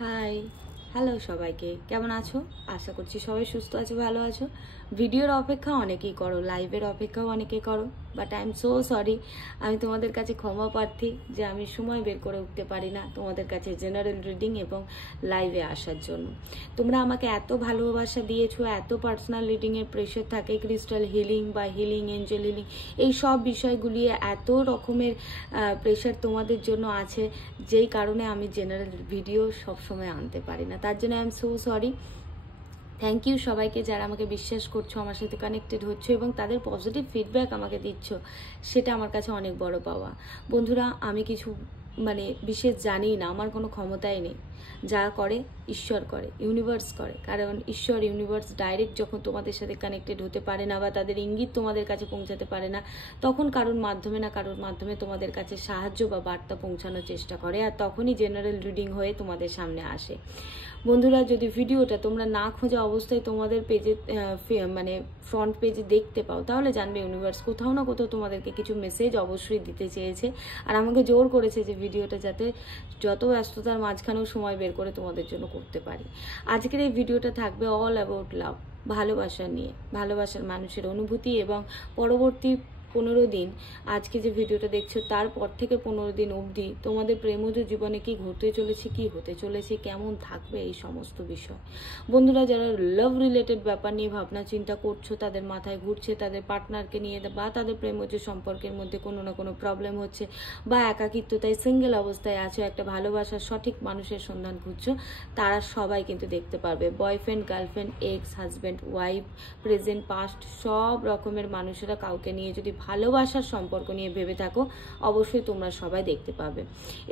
High, hello সবাইকে, কেমন আছো? আশা করছি সবাই সুস্থ আছো, ভালো আছো। ভিডিওর অপেক্ষা অনেকেই করো, লাইভের অপেক্ষাও অনেকেই করো, but I am so sorry. আমি তোমাদের কাছে ক্ষমা প্রার্থী যে আমি সময় বের করে উঠতে পারি না তোমাদের কাছে জেনারেল রিডিং এবং লাইভে আসার জন্য। তোমরা আমাকে এত ভালোবাসা দিয়েছো, এত পার্সোনাল রিডিংয়ের প্রেশার থাকে, ক্রিস্টাল হিলিং বা হিলিং, এঞ্জেল হিলিং, এই সব বিষয়গুলি এত রকমের প্রেশার তোমাদের জন্য আছে, যেই কারণে আমি জেনারেল ভিডিও সবসময় আনতে পারি না। তার জন্য I am so sorry. Thank you সবাইকে যারা আমাকে বিশ্বাস করছো, আমার সাথে কানেক্টেড হচ্ছে এবং তাদের পজিটিভ ফিডব্যাক আমাকে দিচ্ছ, সেটা আমার কাছে অনেক বড় পাওয়া। বন্ধুরা, আমি কিছু বিশেষ জানি না, আমার কোনো ক্ষমতাই নেই। যা করে ঈশ্বর করে, ইউনিভার্স করে, কারণ ঈশ্বর ইউনিভার্স ডাইরেক্ট যখন তোমাদের সাথে কানেক্টেড হতে পারে না বা তাদের ইঙ্গিত তোমাদের কাছে পৌঁছাতে পারে না, তখন কারোর মাধ্যমে না কারোর মাধ্যমে তোমাদের কাছে সাহায্য বা বার্তা পৌঁছানোর চেষ্টা করে, আর তখনই জেনারেল রিডিং হয়ে তোমাদের সামনে আসে। বন্ধুরা, যদি ভিডিওটা তোমরা না খোঁজা অবস্থায় তোমাদের পেজে ফ্রন্ট পেজে দেখতে পাও, তাহলে জানবে ইউনিভার্স কোথাও না কোথাও তোমাদেরকে কিছু মেসেজ অবশ্যই দিতে চেয়েছে, আর আমাকে জোর করেছে যে ভিডিওটা যাতে যত ব্যস্ততার মাঝখানেও সময় বের করে তোমাদের জন্য করতে পারি। আজকের এই ভিডিওটা থাকবে অল অ্যাবাউট লাভ, ভালোবাসা নিয়ে, ভালোবাসার মানুষের অনুভূতি, এবং পরবর্তী 15 দিন, আজকে যে ভিডিওটা দেখছো তারপর থেকে 15 দিন অবধি তোমাদের প্রেমজ জীবনে কি ঘটতে চলেছে, কি হতে চলেছে, কেমন থাকবে, এই সমস্ত বিষয়। বন্ধুরা, যারা লাভ রিলেটেড ব্যাপার নিয়ে ভাবনা চিন্তা করছো, তাদের মাথায় ঘুরছে, তাদের পার্টনারকে নিয়ে বা তাদের প্রেমজ সম্পর্কের মধ্যে কোনো না কোনো প্রবলেম হচ্ছে, বা একাকিত্বতায় সিঙ্গেল অবস্থায় আছো, একটা ভালোবাসার সঠিক মানুষের সন্ধান খুঁজছো, তারা সবাই কিন্তু দেখতে পারবে। Boyfriend, girlfriend, x, husband, wife, present, past, সব রকমের মানুষেরা কাউকে নিয়ে যদি ভালোবাসার সম্পর্ক নিয়ে ভেবে থাকো, অবশ্যই তোমরা সবাই দেখতে পাবে।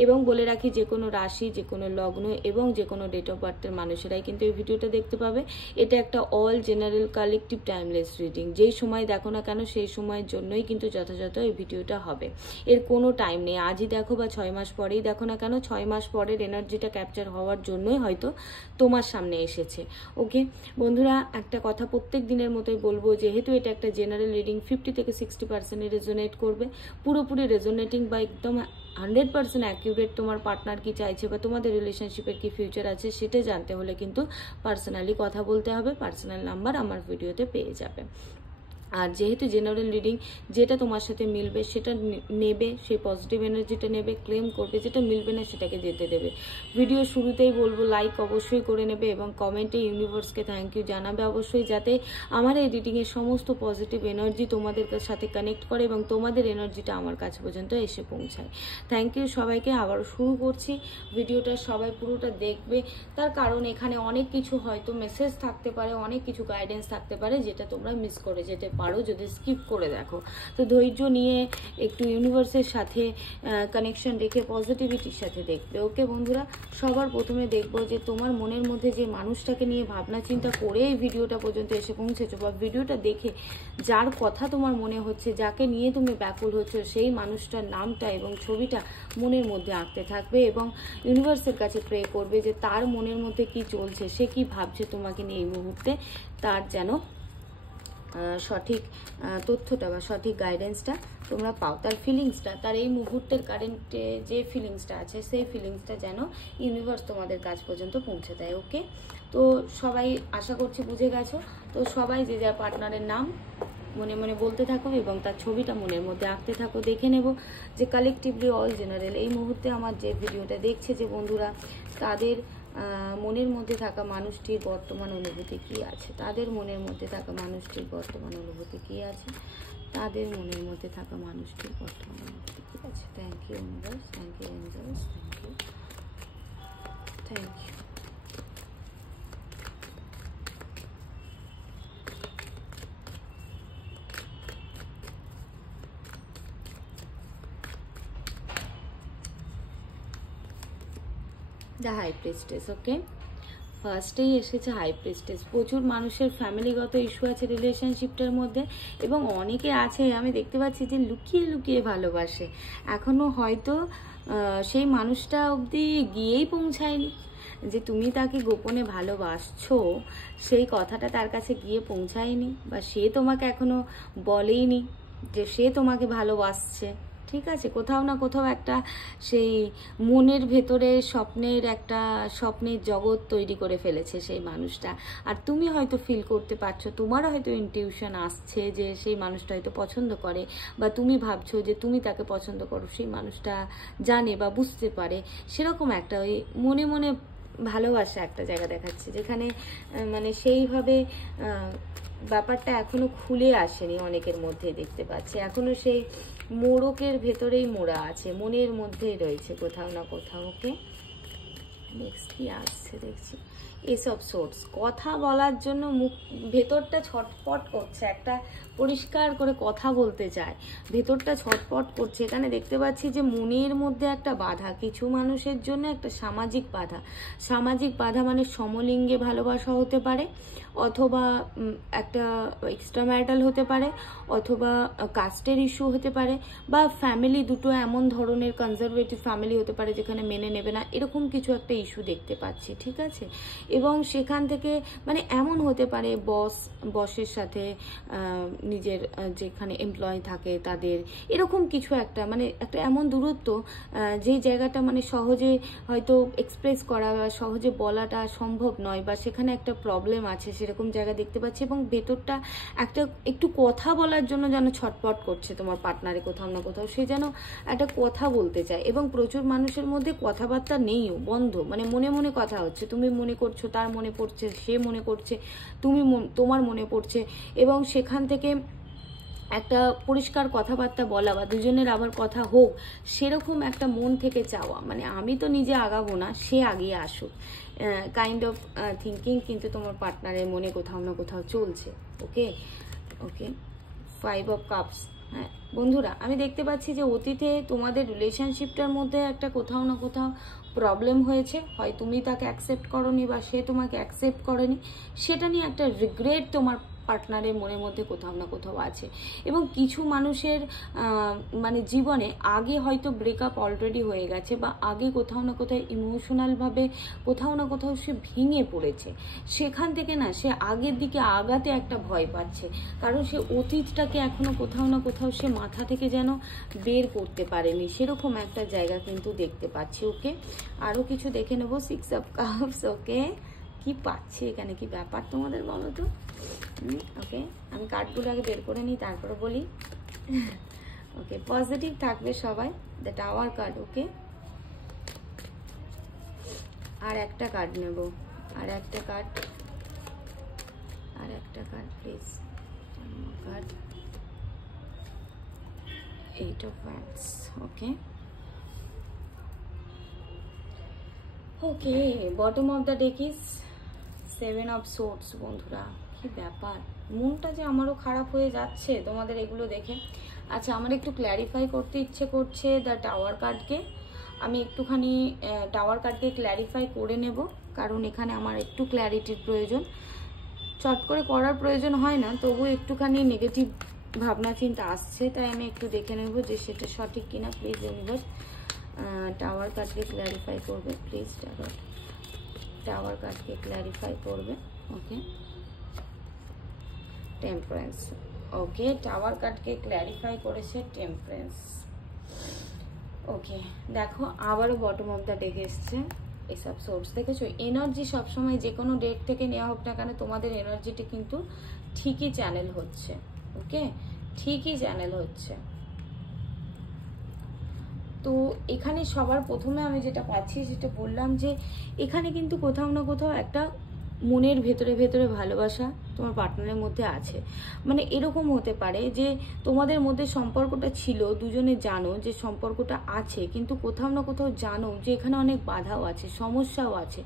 এবং বলে রাখি, যে কোনো রাশি, যে কোনো লগ্ন এবং যে কোনো ডেট অফ বার্থের মানুষেরাই কিন্তু এই ভিডিওটা দেখতে পাবে। এটা একটা all general collective timeless reading. যেই সময় দেখো না কেন সেই সময়ের জন্যই কিন্তু যথাযথ এই ভিডিওটা হবে, এর কোনো টাইম নেই। আজই দেখো বা 6 মাস পরেই দেখো না কেন, 6 মাস পরের এনার্জিটা ক্যাপচার হওয়ার জন্যই হয়তো তোমার সামনে এসেছে। ওকে বন্ধুরা, একটা কথা প্রত্যেক দিনের মতোই বলবো, যেহেতু এটা একটা জেনারেল রিডিং, 50 থেকে 60% রেজোনেট করবে। পুরোপুরি রেজোনেটিং বা একদম 100% অ্যাকিউরেট তোমার পার্টনার কি চাইছে বা তোমাদের রিলেশনশিপের কি ফিউচার আছে সেটা জানতে হলে কিন্তু পার্সোনালি কথা বলতে হবে। পার্সোনাল নাম্বার আমার ভিডিওতে পেয়ে যাবে। আর যেহেতু জেনারেল রিডিং, যেটা তোমার সাথে মিলবে সেটা নেবে, সেই পজিটিভ এনার্জিটা নেবে, ক্লেম করবে, যেটা মিলবে না সেটাকে যেতে দেবে। ভিডিও শুরুতেই বলবো লাইক অবশ্যই করে নেবে এবং কমেন্টে ইউনিভার্সকে থ্যাংক ইউ জানাবে অবশ্যই, যাতে আমার এই রিডিংয়ের সমস্ত পজিটিভ এনার্জি তোমাদের সাথে কানেক্ট করে এবং তোমাদের এনার্জিটা আমার কাছে পর্যন্ত এসে পৌঁছায়। থ্যাংক ইউ সবাইকে। আবারও শুরু করছি ভিডিওটা, সবাই পুরোটা দেখবে, তার কারণ এখানে অনেক কিছু হয়তো মেসেজ থাকতে পারে, অনেক কিছু গাইডেন্স থাকতে পারে, যেটা তোমরা মিস করে যেতে পারো যদি স্কিপ করে দেখো। তো ধৈর্য নিয়ে একটু ইউনিভার্সের সাথে কানেকশন রেখে পজিটিভিটির সাথে দেখবে। ওকে বন্ধুরা, সবার প্রথমে দেখবো যে তোমার মনের মধ্যে যে মানুষটাকে নিয়ে ভাবনা চিন্তা করে এই ভিডিওটা পর্যন্ত এসে পৌঁছেছো, বা ভিডিওটা দেখে যার কথা তোমার মনে হচ্ছে, যাকে নিয়ে তুমি ব্যাকুল হচ্ছে, সেই মানুষটার নামটা এবং ছবিটা মনের মধ্যে আঁকতে থাকবে এবং ইউনিভার্সের কাছে প্রে করবে যে তার মনের মধ্যে কি চলছে, সে কি ভাবছে তোমাকে নিয়ে এই মুহূর্তে, তার যেন সঠিক তথ্যটা বা সঠিক গাইডেন্সটা তোমরা পাও, তার ফিলিংসটা, তার এই মুহূর্তের কারেন্টে যে ফিলিংসটা আছে সেই ফিলিংসটা যেন ইউনিভার্স তোমাদের কাছ পর্যন্ত পৌঁছে দেয়। ওকে, তো সবাই আশা করছি বুঝে গেছো। তো সবাই যে যার পার্টনারের নাম মনে মনে বলতে থাকো এবং তার ছবিটা মনের মধ্যে আঁকতে থাকো। দেখে নেব যে কালেকটিভলি অল জেনারেল এই মুহূর্তে আমার যে ভিডিওটা দেখছে যে বন্ধুরা, তাদের মনের মধ্যে থাকা মানুষটির বর্তমান অনুভূতি কি আছে, তাদের মনের মধ্যে থাকা মানুষটির বর্তমান অনুভূতি কি আছে, তাদের মনের মধ্যে থাকা মানুষটির বর্তমান অনুভূতি কি আছে। Thank you universe, thank you angels, thank you, thank you. The high priestess. Okay, ফার্স্টেই এসেছে হাই প্রিস্টেস। প্রচুর মানুষের ফ্যামিলিগত ইস্যু আছে রিলেশনশিপটার মধ্যে, এবং অনেকে আছে আমি দেখতে পাচ্ছি যে লুকিয়ে লুকিয়ে ভালোবাসে, এখনো হয়তো সেই মানুষটা অবধি গিয়েই পৌঁছায়নি, যে তুমি তাকে গোপনে ভালোবাসছো সেই কথাটা তার কাছে গিয়ে পৌঁছায়নি, বা সে তোমাকে এখনো বলেইনি যে সে তোমাকে ভালোবাসছে। ঠিক আছে, কোথাও না কোথাও একটা সেই মনের ভেতরে স্বপ্নের জগৎ তৈরি করে ফেলেছে সেই মানুষটা। আর তুমি হয়তো ফিল করতে পারছো, তোমারও হয়তো ইনটিউশন আসছে যে সেই মানুষটা হয়তো পছন্দ করে, বা তুমি ভাবছো যে তুমি তাকে পছন্দ করো, সেই মানুষটা জানে বা বুঝতে পারে। সেরকম একটা ওই মনে মনে ভালোবাসা একটা জায়গা দেখাচ্ছে, যেখানে মানে সেইভাবে ব্যাপারটা এখনো খুলে আসেনি অনেকের মধ্যে, দেখতে পাচ্ছি এখনো সেই মোড়কের ভেতরেই মোড়া আছে, মনের মধ্যেই রয়েছে কোথাও না কোথাও। ওকে, নেক্সট কি আসছে দেখছি, এসব সোর্স কথা বলার জন্য মুখ ভেতরটা ছটপট করছে, একটা পরিষ্কার করে কথা বলতে চায়, ভেতরটা ছটপট করছে। এখানে দেখতে পাচ্ছি যে মনের মধ্যে একটা বাধা, কিছু মানুষের জন্য একটা সামাজিক বাধা। সামাজিক বাধা মানে সমলিঙ্গে ভালোবাসা হতে পারে, অথবা একটা এক্সট্রা ম্যারিটাল হতে পারে, অথবা কাস্টের ইস্যু হতে পারে, বা ফ্যামিলি দুটো এমন ধরনের কনজারভেটিভ ফ্যামিলি হতে পারে যেখানে মেনে নেবে না, এরকম কিছু একটা ইস্যু দেখতে পাচ্ছি। ঠিক আছে, এবং সেখান থেকে মানে এমন হতে পারে বসের সাথে নিজের যেখানে এমপ্লয় থাকে তাদের এরকম কিছু একটা, মানে একটা এমন দূরত্ব যেই জায়গাটা মানে সহজে হয়তো এক্সপ্রেস করা বা সহজে বলাটা সম্ভব নয়, বা সেখানে একটা প্রবলেম আছে, সেরকম জায়গা দেখতে পাচ্ছি। এবং ভেতরটা একটা একটু কথা বলার জন্য যেন ছটপট করছে তোমার পার্টনারে, কোথাও না কোথাও সে যেন একটা কথা বলতে চায়। এবং প্রচুর মানুষের মধ্যে কথাবার্তা নেইও, বন্ধ, মানে মনে মনে কথা হচ্ছে, তুমি মনে করছো, তার মনে পড়ছে, সে মনে করছে, তোমার মনে পড়ছে, এবং সেখান থেকে একটা পরিষ্কার কথাবার্তা বলা বা দুজনের আবার কথা হোক, সেরকম একটা মন থেকে চাওয়া, মানে আমি তো নিজে আগাবো না, সে আগিয়ে আসুক, কাইন্ড অফ থিঙ্কিং কিন্তু তোমার পার্টনারের মনে কোথাও না কোথাও চলছে। ওকে ওকে, 5 অফ কাপস। হ্যাঁ বন্ধুরা, আমি দেখতে পাচ্ছি যে অতীতে তোমাদের রিলেশনশিপটার মধ্যে একটা কোথাও না কোথাও প্রবলেম হয়েছে, হয় তুমি তাকে অ্যাকসেপ্ট করনি বা সে তোমাকে অ্যাকসেপ্ট করেনি, সেটা নিয়ে একটা রিগ্রেট তোমার পার্টনারের মনের মধ্যে কোথাও না কোথাও আছে। এবং কিছু মানুষের মানে জীবনে আগে হয়তো ব্রেকআপ অলরেডি হয়ে গেছে, বা আগে কোথাও না কোথাও ইমোশনালভাবে কোথাও না কোথাও সে ভেঙে পড়েছে, সেখান থেকে না সে আগের দিকে আগাতে একটা ভয় পাচ্ছে, কারণ সে অতীতটাকে এখনো কোথাও না কোথাও সে মাথা থেকে যেন বের করতে পারেনি, সেরকম একটা জায়গা কিন্তু দেখতে পাচ্ছি। ওকে, আরও কিছু দেখে নেবো। 6 অফ কাপস। ওকে, কি পাচ্ছি এখানে, কি ব্যাপার তোমাদের বলো তো। ওকে, আমি কার্ডগুলো আগে বের করে নিই, তারপরে বলি। ওকে, পজিটিভ থাকবে সবাই, দ্য টাওয়ার কার্ড। ওকে, আর একটা কার্ড নেব, আর একটা card please, card 8 of Wands। Okay okay, bottom of the deck is 7 of Swords। বন্ধুরা, কি ব্যাপার, মনটা যে আমারও খারাপ হয়ে যাচ্ছে তোমাদের এগুলো দেখে। আচ্ছা, আমার একটু ক্ল্যারিফাই করতে ইচ্ছে করছে দ্য টাওয়ার কার্ডকে, আমি একটুখানি টাওয়ার কার্ডকে ক্ল্যারিফাই করে নেব, কারণ এখানে আমার একটু ক্ল্যারিটির প্রয়োজন। চট করে করার প্রয়োজন হয় না, তবু একটুখানি নেগেটিভ ভাবনা চিন্তা আসছে, তাই আমি একটু দেখে নেব যে সেটা সঠিক কিনা। প্লিজ ইউনিভার্স, টাওয়ার কার্ডকে ক্ল্যারিফাই করবে প্লিজ, টাওয়ার কার্ডকে ক্ল্যারিফাই করবে। ওকে, টেম্পারেন্স। ওকে, টাওয়ার কার্ডকে ক্ল্যারিফাই করেছে টেম্পারেন্স। ওকে, দেখো আবারও বটম অফ দ্য ডেক এসছে এসব সোর্স। দেখেছো, এনার্জি সবসময় যে কোনো ডেক থেকে নেওয়া হোক না কেন, তোমাদের এনার্জিটা কিন্তু ঠিকই চ্যানেল হচ্ছে। ওকে, ঠিকই চ্যানেল হচ্ছে। তো এখানে সবার প্রথমে আমি যেটা পাচ্ছি সেটা বললাম যে এখানে কিন্তু কোথাও না কোথাও একটা মনের ভেতরে ভেতরে ভালোবাসা তোমার পার্টনারের মধ্যে আছে। মানে এরকম হতে পারে যে তোমাদের মধ্যে সম্পর্কটা ছিল, দুজনে জানো যে সম্পর্কটা আছে, কিন্তু কোথাও না কোথাও জানো যে এখানে অনেক বাধাও আছে, সমস্যাও আছে,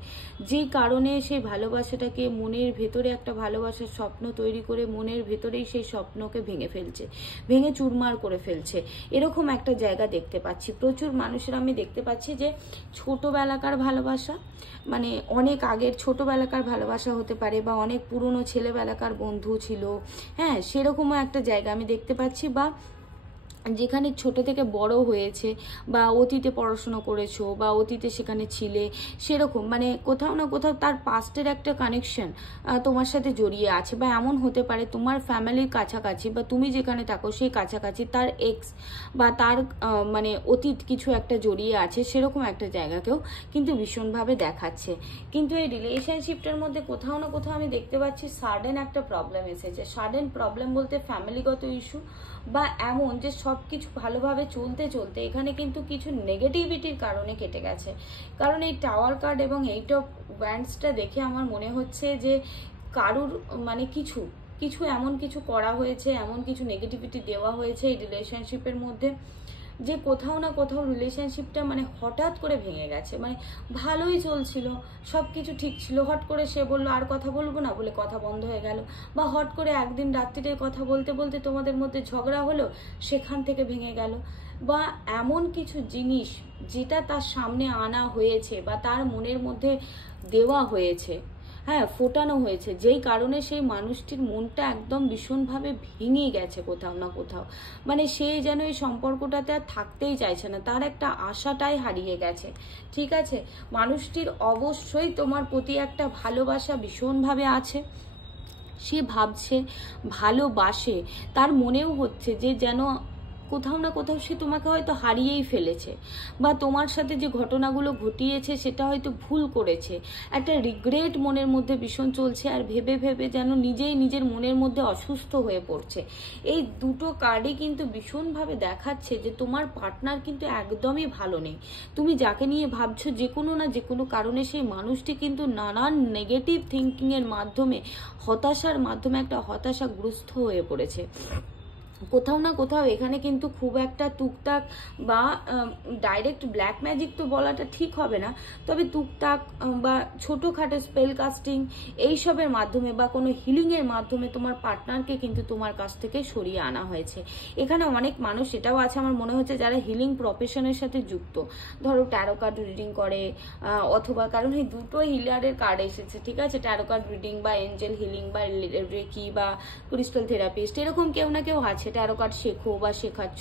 যেই কারণে সেই ভালোবাসাটাকে মনের ভেতরে একটা ভালোবাসার স্বপ্ন তৈরি করে মনের ভেতরেই সেই স্বপ্নকে ভেঙে ফেলছে, ভেঙে চুরমার করে ফেলছে, এরকম একটা জায়গা দেখতে পাচ্ছি। প্রচুর মানুষের আমি দেখতে পাচ্ছি যে ছোটবেলাকার ভালোবাসা, মানে অনেক আগের ছোটবেলাকার ভালোবাসা হতে পারে, বা অনেক পুরনো ছেলেবেলাকার বন্ধু ছিল, হ্যাঁ সেরকমও একটা জায়গা আমি দেখতে পাচ্ছি, বা যেখানে ছোট থেকে বড় হয়েছে বা অতীতে পড়াশোনা করেছো বা অতীতে সেখানে ছিলে, সেরকম মানে কোথাও না কোথাও তার পাস্টের একটা কানেকশন তোমার সাথে জড়িয়ে আছে। বা এমন হতে পারে তোমার ফ্যামিলির কাছাকাছি বা তুমি যেখানে থাকো সেই কাছাকাছি তার এক্স বা তার মানে অতীত কিছু একটা জড়িয়ে আছে, সেরকম একটা জায়গাকেও কিন্তু ভীষণভাবে দেখাচ্ছে। কিন্তু এই রিলেশনশিপটার মধ্যে কোথাও না কোথাও আমি দেখতে পাচ্ছি সাডেন একটা প্রবলেম এসেছে। সাডেন প্রবলেম বলতে ফ্যামিলিগত ইস্যু, বা এমন যে সব কিছু ভালোভাবে চলতে চলতে এখানে কিন্তু কিছু নেগেটিভিটির কারণে কেটে গেছে। কারণ এই টাওয়ার কার্ড এবং এইট অফ ওয়ান্ডসটা দেখে আমার মনে হচ্ছে যে কারুর মানে কিছু কিছু এমন কিছু করা হয়েছে, এমন কিছু নেগেটিভিটি দেওয়া হয়েছে এই রিলেশনশিপের মধ্যে, যে কোথাও না কোথাও রিলেশনশিপটা মানে হঠাৎ করে ভেঙে গেছে। মানে ভালোই চলছিল, সব কিছু ঠিক ছিল, হট করে সে বললো আর কথা বলবো না বলে কথা বন্ধ হয়ে গেল, বা হট করে একদিন রাত্রিতে কথা বলতে বলতে তোমাদের মধ্যে ঝগড়া হলো, সেখান থেকে ভেঙে গেল। বা এমন কিছু জিনিস যেটা তার সামনে আনা হয়েছে বা তার মনের মধ্যে দেওয়া হয়েছে, হ্যাঁ ফোটানো হয়েছে, যেই কারণে সেই মানুষটির মনটা একদম ভীষণভাবে ভেঙে গেছে কোথাও না কোথাও। মানে সে যেন এই সম্পর্কটাতে আর থাকতেই চাইছে না, তার একটা আশাটাই হারিয়ে গেছে। ঠিক আছে, মানুষটির অবশ্যই তোমার প্রতি একটা ভালোবাসা ভীষণভাবে আছে, সে ভাবছে ভালোবাসে, তার মনেও হচ্ছে যে যেন কোথাও না কোথাও সে তোমাকে হয়তো হারিয়েই ফেলেছে, বা তোমার সাথে যে ঘটনাগুলো ঘটিয়েছে সেটা হয়তো ভুল করেছে, একটা রিগ্রেট মনের মধ্যে ভীষণ চলছে, আর ভেবে ভেবে যেন নিজেই নিজের মনের মধ্যে অসুস্থ হয়ে পড়ছে। এই দুটো কার্ডই কিন্তু ভীষণভাবে দেখাচ্ছে যে তোমার পার্টনার কিন্তু একদমই ভালো নেই। তুমি যাকে নিয়ে ভাবছো যে কোনো না যে কোনো কারণে সেই মানুষটি কিন্তু নানান নেগেটিভ থিঙ্কিংয়ের মাধ্যমে, হতাশার মাধ্যমে একটা হতাশাগ্রস্ত হয়ে পড়েছে। কোথাও না কোথাও এখানে কিন্তু খুব একটা টুকটাক বা ডাইরেক্ট ব্ল্যাক ম্যাজিক তো বলাটা ঠিক হবে না, তবে টুকটাক বা ছোটোখাটো স্পেল কাস্টিং এইসবের মাধ্যমে বা কোনো হিলিংয়ের মাধ্যমে তোমার পার্টনারকে কিন্তু তোমার কাছ থেকে সরিয়ে আনা হয়েছে। এখানে অনেক মানুষ এটাও আছে আমার মনে হচ্ছে যারা হিলিং প্রফেশনের সাথে যুক্ত, ধরো ট্যারো কার্ড রিডিং করে, অথবা কারণ এই দুটো হিলারের কার্ড এসেছে, ঠিক আছে, ট্যারো কার্ড রিডিং বা এঞ্জেল হিলিং বা রেকি বা ক্রিস্টাল থেরাপিস্ট, এরকম কেউ না কেউ আছে। ট্যারো কার্ড শেখো বা শেখাচ্ছ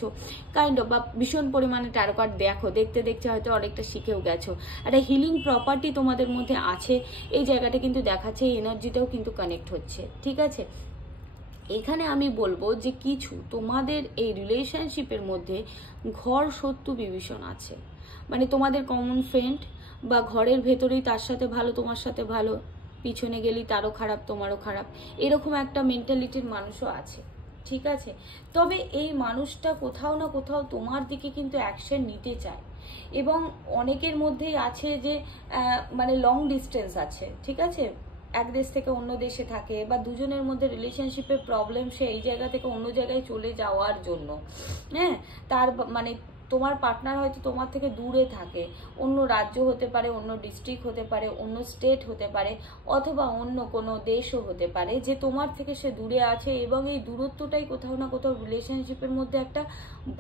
কাইন্ড অফ, বা ভীষণ পরিমাণে ট্যারো কার্ড দেখো, দেখতে দেখতে হয়তো অনেকটা শিখেও গেছো, একটা হিলিং প্রপার্টি তোমাদের মধ্যে আছে, এই জায়গাটা কিন্তু দেখাচ্ছে, এই এনার্জিটাও কিন্তু কানেক্ট হচ্ছে। ঠিক আছে, এখানে আমি বলবো যে কিছু তোমাদের এই রিলেশনশিপের মধ্যে ঘর শত্রু বিভীষণ আছে, মানে তোমাদের কমন ফ্রেন্ড বা ঘরের ভেতরেই তার সাথে ভালো তোমার সাথে ভালো, পিছনে গেলি তারও খারাপ তোমারও খারাপ, এরকম একটা মেন্টালিটির মানুষও আছে। ঠিক আছে, তবে এই মানুষটা কোথাও না কোথাও তোমার দিকে কিন্তু অ্যাকশন নিতে চায়, এবং অনেকের মধ্যেই আছে যে মানে লং ডিস্টেন্স আছে, ঠিক আছে, এক দেশ থেকে অন্য দেশে থাকে, বা দুজনের মধ্যে রিলেশনশিপের প্রবলেম, সে এই জায়গা থেকে অন্য জায়গায় চলে যাওয়ার জন্য, হ্যাঁ তার মানে তোমার পার্টনার হয়তো তোমার থেকে দূরে থাকে, অন্য রাজ্য হতে পারে, অন্য ডিস্ট্রিক্ট হতে পারে, অন্য স্টেট হতে পারে, অথবা অন্য কোনো দেশও হতে পারে, যে তোমার থেকে সে দূরে আছে, এবং এই দূরত্বটাই কোথাও না কোথাও রিলেশনশিপের মধ্যে একটা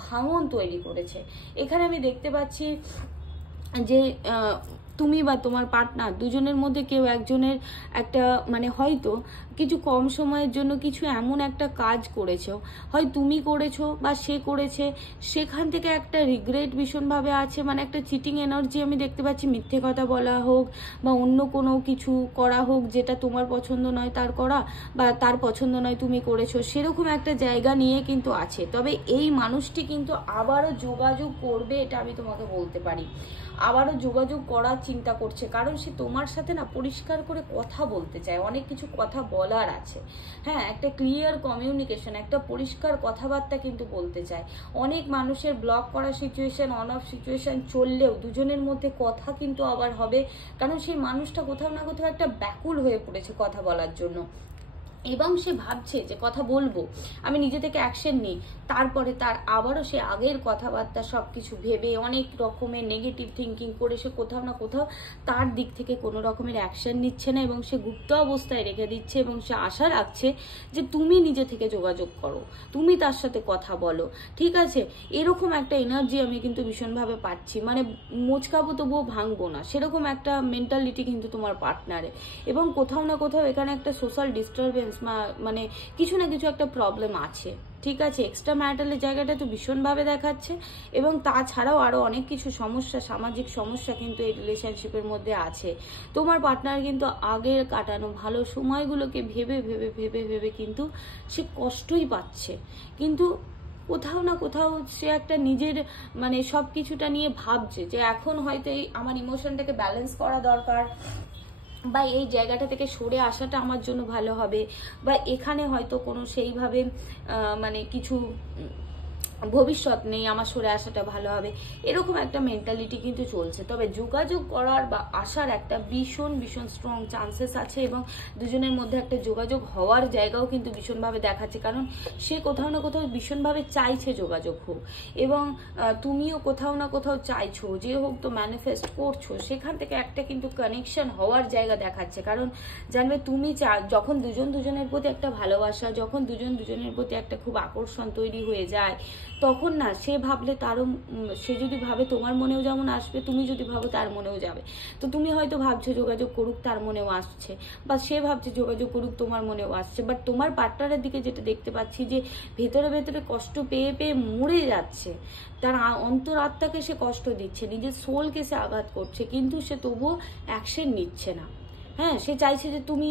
ভাঙন তৈরি করেছে। এখানে আমি দেখতে পাচ্ছি যে তুমি বা তোমার পার্টনার দুজনের মধ্যে কেউ একজনের একটা মানে হয়তো কিছু কম সময়ের জন্য কিছু এমন একটা কাজ করেছো, হয় তুমি করেছো বা সে করেছে, সেখান থেকে একটা রিগ্রেট ভীষণভাবে আছে, মানে একটা চিটিং এনার্জি আমি দেখতে পাচ্ছি, মিথ্যে কথা বলা হোক বা অন্য কোনো কিছু করা হোক যেটা তোমার পছন্দ নয় তার করা, বা তার পছন্দ নয় তুমি করেছো, সেরকম একটা জায়গা নিয়ে কিন্তু আছে। তবে এই মানুষটি কিন্তু আবারও যোগাযোগ করবে, এটা আমি তোমাকে বলতে পারি, আবারও যোগাযোগ করার চিন্তা করছে, কারণ সে তোমার সাথে না পরিষ্কার করে কথা বলতে চায়, অনেক কিছু কথা বলার আছে, হ্যাঁ একটা ক্লিয়ার কমিউনিকেশন, একটা পরিষ্কার কথাবার্তা কিন্তু বলতে চায়। অনেক মানুষের ব্লক করা সিচুয়েশন, অন অফ সিচুয়েশন চললেও দুজনের মধ্যে কথা কিন্তু আবার হবে, কারণ সেই মানুষটা কোথাও না কোথাও একটা ব্যাকুল হয়ে পড়েছে কথা বলার জন্য, এবং সে ভাবছে যে কথা বলবো, আমি নিজে থেকে অ্যাকশন নিই, তারপরে তার আবারও সে আগের কথাবার্তা সবকিছু ভেবে অনেক রকমের নেগেটিভ থিঙ্কিং করে সে কোথাও না কোথাও তার দিক থেকে কোনো রকমের অ্যাকশন নিচ্ছে না, এবং সে গুপ্ত অবস্থায় রেখে দিচ্ছে, এবং সে আশা রাখছে যে তুমি নিজে থেকে যোগাযোগ করো, তুমি তার সাথে কথা বলো। ঠিক আছে, এরকম একটা এনার্জি আমি কিন্তু ভীষণভাবে পাচ্ছি, মানে মোচকাবো তবুও ভাঙবো না, সেরকম একটা মেন্টালিটি কিন্তু তোমার পার্টনারে, এবং কোথাও না কোথাও এখানে একটা সোশ্যাল ডিস্টারবেন্স ডিস্টেন্স মানে কিছু না কিছু একটা প্রবলেম আছে, ঠিক আছে। এক্সট্রা ম্যারিটালের জায়গাটা তো ভীষণভাবে দেখাচ্ছে, এবং তাছাড়াও আরো অনেক কিছু সমস্যা, সামাজিক সমস্যা কিন্তু এই রিলেশনশিপের মধ্যে আছে। তোমার পার্টনার কিন্তু আগের কাটানো ভালো সময়গুলোকে ভেবে ভেবে ভেবে ভেবে কিন্তু সে কষ্টই পাচ্ছে, কিন্তু কোথাও না কোথাও সে একটা নিজের মানে সবকিছুটা নিয়ে ভাবছে যে এখন হয়তো এই আমার ইমোশনটাকে ব্যালেন্স করা দরকার, বা এই জায়গাটা থেকে সরে আসাটা আমার জন্য ভালো হবে, বা এখানে হয়তো কোনো সেইভাবে মানে কিছু ভবিষ্যৎ নেই, আমার সরে আসাটা ভালো হবে, এরকম একটা মেন্টালিটি কিন্তু চলছে। তবে যোগাযোগ করার বা আসার একটা ভীষণ ভীষণ স্ট্রং চান্সেস আছে, এবং দুজনের মধ্যে একটা যোগাযোগ হওয়ার জায়গাও কিন্তু ভীষণভাবে দেখাচ্ছে, কারণ সে কোথাও না কোথাও ভীষণভাবে চাইছে যোগাযোগ হোক, এবং তুমিও কোথাও না কোথাও চাইছো, যে হোক তো ম্যানিফেস্ট করছো, সেখান থেকে একটা কিন্তু কানেকশন হওয়ার জায়গা দেখাচ্ছে। কারণ জানবে তুমি যখন দুজন দুজনের প্রতি একটা ভালোবাসা, যখন দুজন দুজনের প্রতি একটা খুব আকর্ষণ তৈরি হয়ে যায়, তখন না সে ভাবলে তারও, সে যদি ভাবে তোমার মনেও যেমন আসবে, তুমি যদি ভাবো তার মনেও যাবে। তো তুমি হয়তো ভাবছো যোগাযোগ করুক, তার মনেও আসছে, বা সে ভাবছে যোগাযোগ করুক, তোমার মনেও আসছে। বাট তোমার পার্টনারের দিকে যেটা দেখতে পাচ্ছি যে ভেতরে ভেতরে কষ্ট পেয়ে পেয়ে মরে যাচ্ছে, তার অন্তরাত্মাকে সে কষ্ট দিচ্ছে, নিজের সোলকে সে আঘাত করছে, কিন্তু সে তবুও অ্যাকশন নিচ্ছে না। হ্যাঁ, সে চাইছে যে তুমি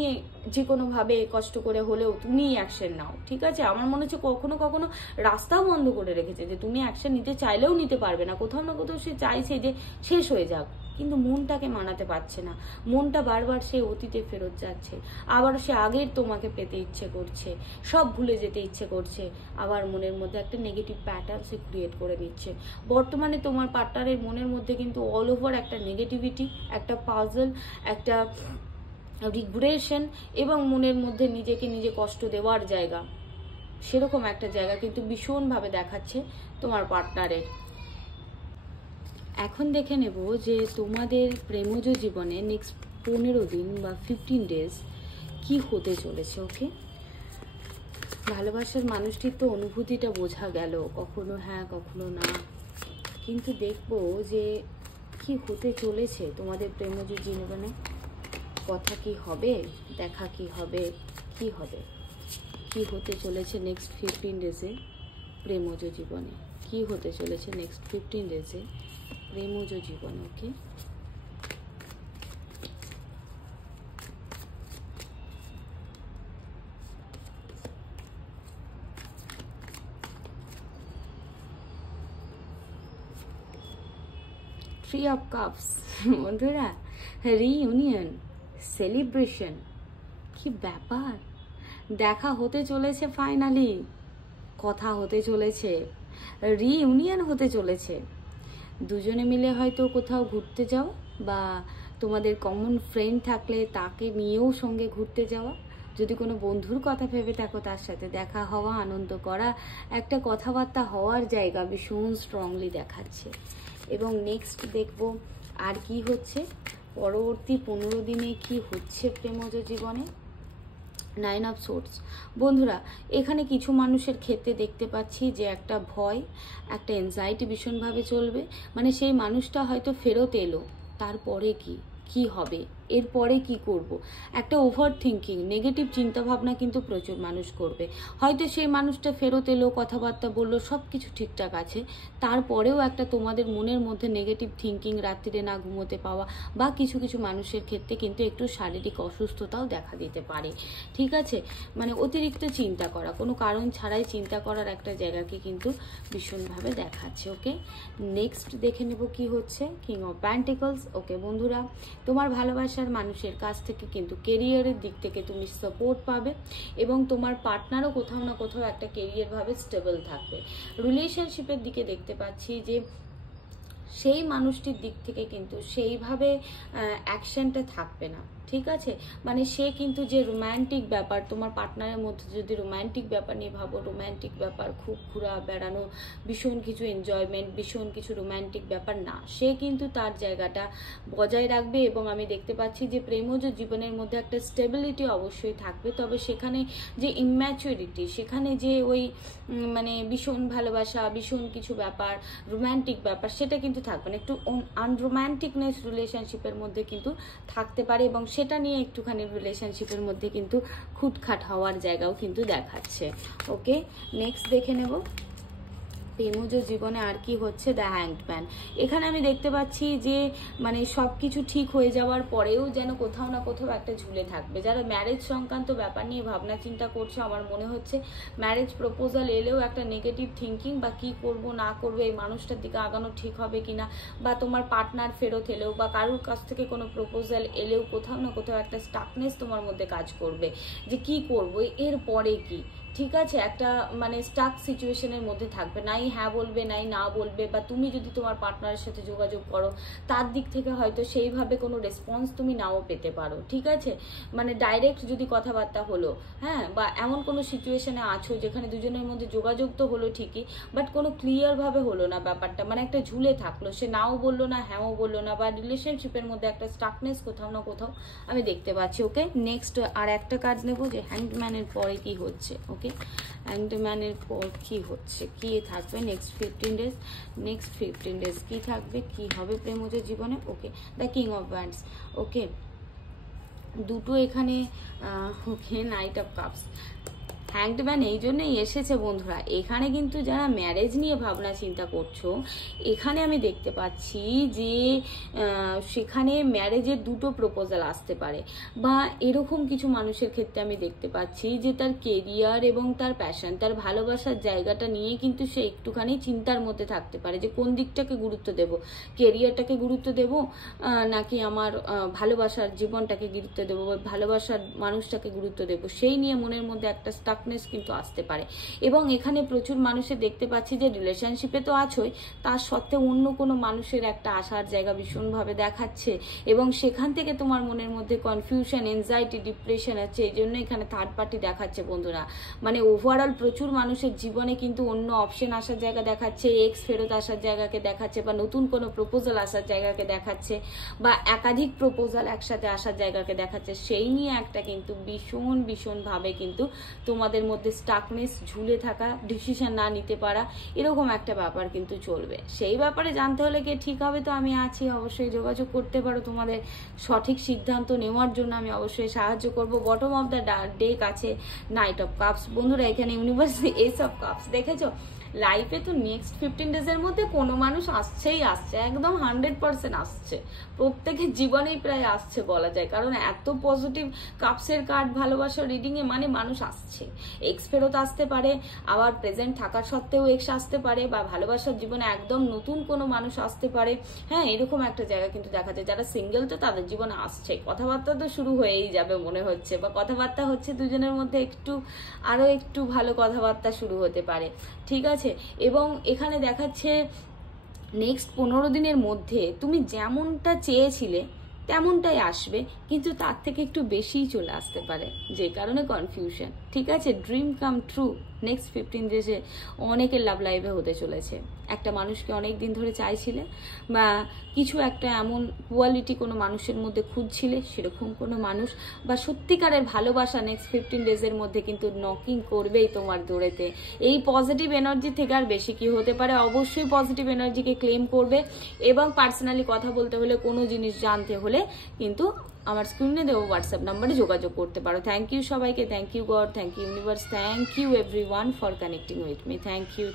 যে কোনোভাবে কষ্ট করে হলেও তুমি অ্যাকশন নাও, ঠিক আছে। আমার মনে হচ্ছে কখনো কখনো রাস্তাও বন্ধ করে রেখেছে, যে তুমি অ্যাকশন নিতে চাইলেও নিতে পারবে না, কোথাও না কোথাও সে চাইছে যে শেষ হয়ে যাক, কিন্তু মনটাকে মানাতে পারছে না। মনটা বারবার সে অতীতে ফেরত যাচ্ছে, আবার সে আগের তোমাকে পেতে ইচ্ছে করছে, সব ভুলে যেতে ইচ্ছে করছে, আবার মনের মধ্যে একটা নেগেটিভ প্যাটার্ন সে ক্রিয়েট করে নিচ্ছে। বর্তমানে তোমার পার্টনারের মনের মধ্যে কিন্তু অল ওভার একটা নেগেটিভিটি, একটা পাজল, একটা রিগ্রেশন, এবং মনের মধ্যে নিজেকে নিজে কষ্ট দেওয়ার জায়গা, সেরকম একটা জায়গা কিন্তু ভীষণভাবে দেখাচ্ছে তোমার পার্টনারের। এখন দেখে নেব যে তোমাদের প্রেমজ জীবনে নেক্সট 15 দিন বা 15 ডেজ কি হতে চলেছে। ওকে, ভালোবাসার মানুষটির তো অনুভূতিটা বোঝা গেল, কখনো হ্যাঁ কখনো না, কিন্তু দেখবো যে কি হতে চলেছে তোমাদের প্রেমজ জীবনে। কথা কি হবে, দেখা কি হবে, কি হবে, কি হতে চলেছে নেক্সট 15 ডেজে প্রেমজ জীবনে, কি হতে চলেছে নেক্সট 15 ডেজে প্রেমজ জীবনে। ওকে, থ্রি অফ কাপস বন্ধুরা, রিইউনিয়ন, সেলিব্রেশন, কি ব্যাপার, দেখা হতে চলেছে, ফাইনালি কথা হতে চলেছে, রিইউনিয়ন হতে চলেছে। দুজনে মিলে হয়তো কোথাও ঘুরতে যাও, বা তোমাদের কমন ফ্রেন্ড থাকলে তাকে নিয়েও সঙ্গে ঘুরতে যাওয়া, যদি কোনো বন্ধুর কথা ভেবে থাকো তার সাথে দেখা হওয়া, আনন্দ করা, একটা কথাবার্তা হওয়ার জায়গা ভীষণ স্ট্রংলি দেখাচ্ছে। এবং নেক্সট দেখব আর কি হচ্ছে পরবর্তী 15 দিনে, কি হচ্ছে প্রেমজ জীবনে। 9 অফ সোর্স বন্ধুরা, এখানে কিছু মানুষের ক্ষেত্রে দেখতে পাচ্ছি যে একটা ভয়, একটা এনজাইটি ভীষণভাবে চলবে, মানে সেই মানুষটা হয়তো ফেরত এলো, তারপরে কি হবে, এরপরে কি করব, একটা ওভার থিঙ্কিং, নেগেটিভ চিন্তাভাবনা কিন্তু প্রচুর মানুষ করবে। হয়তো সেই মানুষটা ফেরত এলো, কথাবার্তা বললো, সব কিছু ঠিকঠাক আছে, তারপরেও একটা তোমাদের মনের মধ্যে নেগেটিভ থিঙ্কিং, রাত্রিরে না ঘুমোতে পাওয়া, বা কিছু কিছু মানুষের ক্ষেত্রে কিন্তু একটু শারীরিক অসুস্থতাও দেখা দিতে পারে, ঠিক আছে। মানে অতিরিক্ত চিন্তা করা, কোনো কারণ ছাড়াই চিন্তা করার একটা জায়গাকে কিন্তু ভীষণভাবে দেখাচ্ছে। ওকে, নেক্সট দেখে নেব কি হচ্ছে কিং অফ প্যান্টিকলস। ওকে বন্ধুরা, তোমার ভালোবাসার মানুষের কাছ থেকে কিন্তু কেরিয়ারের দিক থেকে তুমি সাপোর্ট পাবে, এবং তোমার পার্টনারও কোথাও না কোথাও একটা কেরিয়ার ভাবে স্টেবল থাকবে। রিলেশনশিপের দিকে দেখতে পাচ্ছি যে সেই মানুষটির দিক থেকে কিন্তু সেইভাবে অ্যাকশনটা থাকবে না, ঠিক আছে। মানে সে কিন্তু যে রোম্যান্টিক ব্যাপার, তোমার পার্টনারের মধ্যে যদি রোম্যান্টিক ব্যাপার নিয়ে ভাবো, রোম্যান্টিক ব্যাপার খুব ঘোরা বেড়ানো, ভীষণ কিছু এনজয়মেন্ট, ভীষণ কিছু রোম্যান্টিক ব্যাপার না, সে কিন্তু তার জায়গাটা বজায় রাখবে। এবং আমি দেখতে পাচ্ছি যে প্রেমজ জীবনের মধ্যে একটা স্টেবিলিটি অবশ্যই থাকবে, তবে সেখানে যে ইম্যাচুরিটি, সেখানে যে ওই মানে ভীষণ ভালোবাসা, ভীষণ কিছু ব্যাপার, রোম্যান্টিক ব্যাপার, সেটা কিন্তু কিন্তু থাকবে না, একটু আনরোম্যান্টিকনেস রিলেশনশিপের মধ্যে কিন্তু থাকতে পারে, এবং সেটা নিয়ে একটুখানি রিলেশনশিপের মধ্যে কিন্তু খুঁটখাট হওয়ার জায়গাও কিন্তু দেখাচ্ছে। ওকে, নেক্সট দেখে নেব প্রেমজ জীবনে আর কি হচ্ছে। দ্য হ্যাংড ম্যান, এখানে আমি দেখতে পাচ্ছি যে মানে সবকিছু ঠিক হয়ে যাওয়ার পরেও যেন কোথাও না কোথাও একটা ঝুলে থাকবে। যারা ম্যারেজ সংক্রান্ত ব্যাপার নিয়ে ভাবনা চিন্তা করছে, আমার মনে হচ্ছে ম্যারেজ প্রপোজাল এলেও একটা নেগেটিভ থিঙ্কিং, বা কি করব না করবো, এই মানুষটার দিকে আগানো ঠিক হবে কিনা, বা তোমার পার্টনার ফেরত এলেও বা কারোর কাছ থেকে কোনো প্রপোজাল এলেও কোথাও না কোথাও একটা স্টাকনেস তোমার মধ্যে কাজ করবে যে কি করব এর পরে কি। ঠিক আছে, একটা মানে স্টাক সিচুয়েশনের মধ্যে থাকবে, নাই হ্যাঁ বলবে নাই না বলবে, বা তুমি যদি তোমার পার্টনারের সাথে যোগাযোগ করো তার দিক থেকে হয়তো সেইভাবে কোনো রেসপন্স তুমি নাও পেতে পারো। ঠিক আছে, মানে ডাইরেক্ট যদি কথাবার্তা হলো, হ্যাঁ, বা এমন কোনো সিচুয়েশনে আছো যেখানে দুজনের মধ্যে যোগাযোগ তো হলো ঠিকই, বাট কোনো ক্লিয়ারভাবে হলো না ব্যাপারটা, মানে একটা ঝুলে থাকলো, সে নাও বললো না হ্যাঁও বললো না, বা রিলেশনশিপের মধ্যে একটা স্টাকনেস কোথাও না কোথাও আমি দেখতে পাচ্ছি। ওকে, নেক্সট আর একটা কার্ড নেবো যে হ্যাংডম্যানের পরে কি হচ্ছে। ওকে, হ্যাংডম্যানের পর কি হচ্ছে, কি থাকবে নেক্সট 15 ডেজ, নেক্সট 15 ডেজ কি থাকবে, কি হবে প্রেমজের জীবনে। ওকে, দ্য কিং অফ ওয়ান্ডস। ওকে, দুটো এখানে ওকে, নাইট অফ কাপস। হ্যাংডম্যান এই জন্যই এসেছে বন্ধুরা, এখানে কিন্তু যারা ম্যারেজ নিয়ে ভাবনা চিন্তা করছো, এখানে আমি দেখতে পাচ্ছি যে সেখানে ম্যারেজের দুটো প্রপোজাল আসতে পারে, বা এরকম কিছু মানুষের ক্ষেত্রে আমি দেখতে পাচ্ছি যে তার কেরিয়ার এবং তার প্যাশন, তার ভালোবাসার জায়গাটা নিয়ে কিন্তু সে একটুখানি চিন্তার মধ্যে থাকতে পারে যে কোন দিকটাকে গুরুত্ব দেব, কেরিয়ারটাকে গুরুত্ব দেব নাকি আমার ভালোবাসার জীবনটাকে গুরুত্ব দেবো, ভালোবাসার মানুষটাকে গুরুত্ব দেবো, সেই নিয়ে মনের মধ্যে একটা স্টাকনেস কিন্তু আসতে পারে। এবং এখানে প্রচুর মানুষের দেখতে পাচ্ছি যে রিলেশনশিপে তো আছোই, তার সত্ত্বেও অন্য কোনো মানুষের একটা আসার জায়গা ভীষণভাবে দেখাচ্ছে, এবং সেখান থেকে তোমার মনের মধ্যে কনফিউশন, এনজাইটি, ডিপ্রেশন আছে, এই জন্য এখানে থার্ড পার্টি দেখাচ্ছে বন্ধুরা। মানে ওভারঅল প্রচুর মানুষের জীবনে কিন্তু অন্য অপশন আসার জায়গা দেখাচ্ছে, এক্স ফেরত আসার জায়গাকে দেখাচ্ছে, বা নতুন কোনো প্রপোজাল আসার জায়গাকে দেখাচ্ছে, বা একাধিক প্রপোজাল একসাথে আসার জায়গাকে দেখাচ্ছে। সেই নিয়ে একটা কিন্তু ভীষণভাবে কিন্তু তোমাদের মধ্যে স্টাকনেস, ঝুলে থাকা, ডিসিশন না নিতে পারা, এরকম একটা ব্যাপার কিন্তু চলবে। সেই ব্যাপারে জানতে হলে কে ঠিক হবে তো আমি আছি, অবশ্যই যোগাযোগ করতে পারো, তোমাদের সঠিক সিদ্ধান্ত নেওয়ার জন্য আমি অবশ্যই সাহায্য করব। বটম অফ দ্য ডেক আছে নাইট অফ কাপস। বন্ধুরা এখানে ইউনিভার্স এস অফ কাপস দেখেছো, লাইফে তো নেক্সট 15 ডেজের মধ্যে কোনো মানুষ আসছেই আসছে, একদম 100% আসছে, প্রত্যেকের জীবনেই প্রায় আসছে বলা যায়, কারণ এত পজিটিভ কাপসের কার্ড ভালোবাসার রিডিং এ, মানে মানুষ আসছে। এক্স ফেরত আসতে পারে, আবার প্রেজেন্ট থাকার সত্ত্বেও এক্স আসতে পারে, বা ভালোবাসার জীবনে একদম নতুন কোনো মানুষ আসতে পারে। হ্যাঁ, এরকম একটা জায়গা কিন্তু দেখা যায়। যারা সিঙ্গেল তো তাদের জীবনে আসছে, কথাবার্তা তো শুরু হয়েই যাবে মনে হচ্ছে, বা কথাবার্তা হচ্ছে দুজনের মধ্যে আরো একটু ভালো কথাবার্তা শুরু হতে পারে। ঠিক আছে, এবং এখানে দেখাচ্ছে নেক্সট 15 দিনের মধ্যে তুমি যেমনটা চেয়েছিলে তেমনটাই আসবে, কিন্তু তার থেকে একটু বেশিই চলে আসতে পারে, যে কারণে কনফিউশন। ঠিক আছে, ড্রিম কাম ট্রু নেক্সট 15 ডেজে অনেকের লাভ লাইফে হতে চলেছে। একটা মানুষকে অনেক দিন ধরে চাইছিলে, বা কিছু একটা এমন কোয়ালিটি কোনো মানুষের মধ্যে খুঁজছিলে, সেরকম কোনো মানুষ, বা সত্যিকারের ভালোবাসা নেক্সট 15 ডেজের মধ্যে কিন্তু নকিং করবেই তোমার দৌড়েতে। এই পজিটিভ এনার্জি থেকে আর বেশি কি হতে পারে। অবশ্যই পজিটিভ এনার্জিকে ক্লেম করবে, এবং পার্সোনালি কথা বলতে হলে, কোনো জিনিস জানতে হলে কিন্তু আমার স্ক্রিনে দেবো হোয়াটসঅ্যাপ নাম্বারে যোগাযোগ করতে পারো। থ্যাংক ইউ সবাইকে, thank you God, thank you universe, thank you everyone for connecting with me. Thank you.